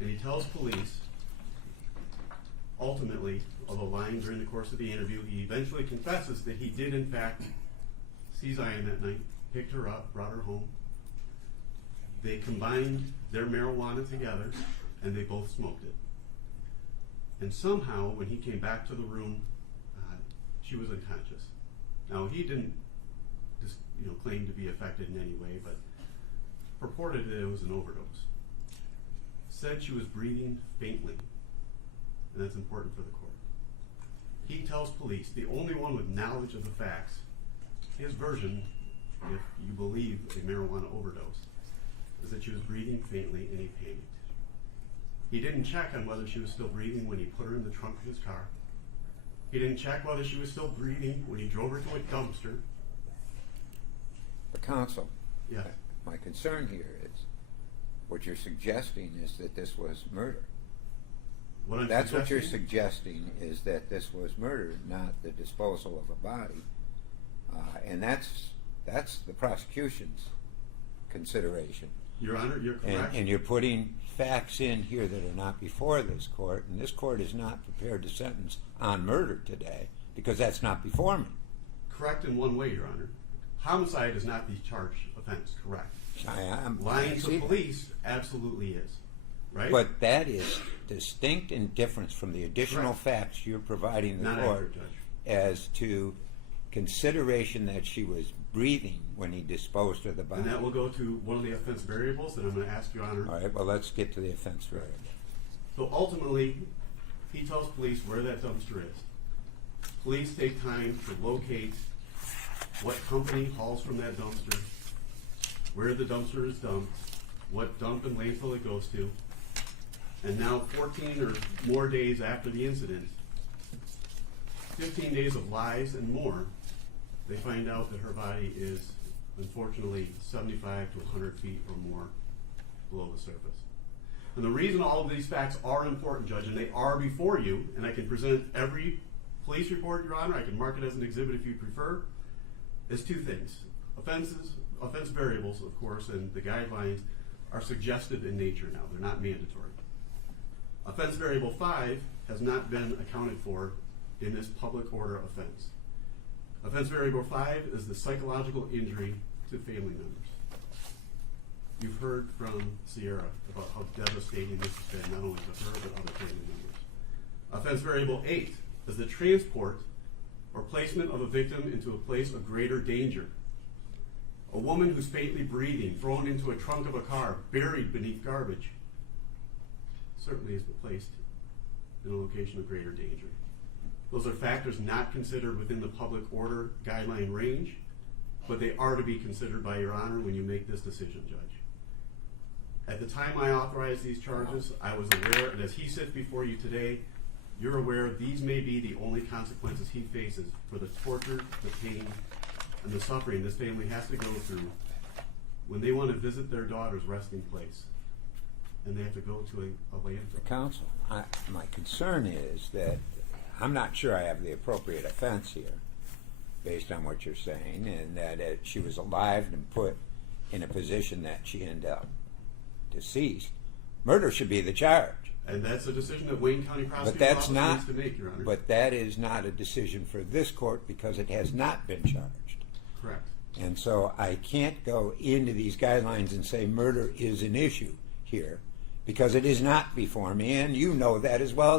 And he tells police, ultimately, although lying during the course of the interview, he eventually confesses that he did in fact see Zion that night, picked her up, brought her home. They combined their marijuana together, and they both smoked it. And somehow, when he came back to the room, she was unconscious. Now, he didn't just, claim to be affected in any way, but purported that it was an overdose. Said she was breathing faintly, and that's important for the court. He tells police, the only one with knowledge of the facts, his version, if you believe a marijuana overdose, is that she was breathing faintly and he panicked. He didn't check on whether she was still breathing when he put her in the trunk of his car. He didn't check whether she was still breathing when he drove her to a dumpster. The counsel. Yes. My concern here is what you're suggesting is that this was murder. That's what you're suggesting is that this was murder, not the disposal of a body. And that's the prosecution's consideration. Your Honor, you're correct. And you're putting facts in here that are not before this court, and this court is not prepared to sentence on murder today because that's not before me. Correct in one way, Your Honor. Homicide is not the charged offense, correct? Lying to police absolutely is, right? But that is distinct and different from the additional facts you're providing the court as to consideration that she was breathing when he disposed of the body. And that will go to one of the offense variables that I'm going to ask Your Honor. All right, well, let's get to the offense variable. So ultimately, he tells police where that dumpster is. Police take time to locate what company hauls from that dumpster, where the dumpster is dumped, what dump and landfill it goes to, and now 14 or more days after the incident, 15 days of lies and more, they find out that her body is, unfortunately, 75 to 100 feet or more below the surface. And the reason all of these facts are important, Judge, and they are before you, and I can present every police report, Your Honor, I can mark it as an exhibit if you prefer, is two things. Offense variables, of course, and the guidelines are suggestive in nature now. They're not mandatory. Offense variable 5 has not been accounted for in this public order offense. Offense variable 5 is the psychological injury to family members. You've heard from Sierra about how devastating this has been, not only to her, but other family members. Offense variable 8 is the transport or placement of a victim into a place of greater danger. A woman who's faintly breathing, thrown into a trunk of a car, buried beneath garbage, certainly is placed in a location of greater danger. Those are factors not considered within the public order guideline range, but they are to be considered by Your Honor when you make this decision, Judge. At the time I authorized these charges, I was aware, and as he sits before you today, you're aware these may be the only consequences he faces for the torture, the pain, and the suffering this family has to go through when they want to visit their daughter's resting place and they have to go to a landfill. Counsel, my concern is that I'm not sure I have the appropriate offense here based on what you're saying, and that she was alive and put in a position that she ended up deceased. Murder should be the charge. And that's a decision that Wayne County Prosecutor's Office needs to make, Your Honor. But that is not a decision for this court because it has not been charged. Correct. And so I can't go into these guidelines and say murder is an issue here because it is not before me, and you know that as well as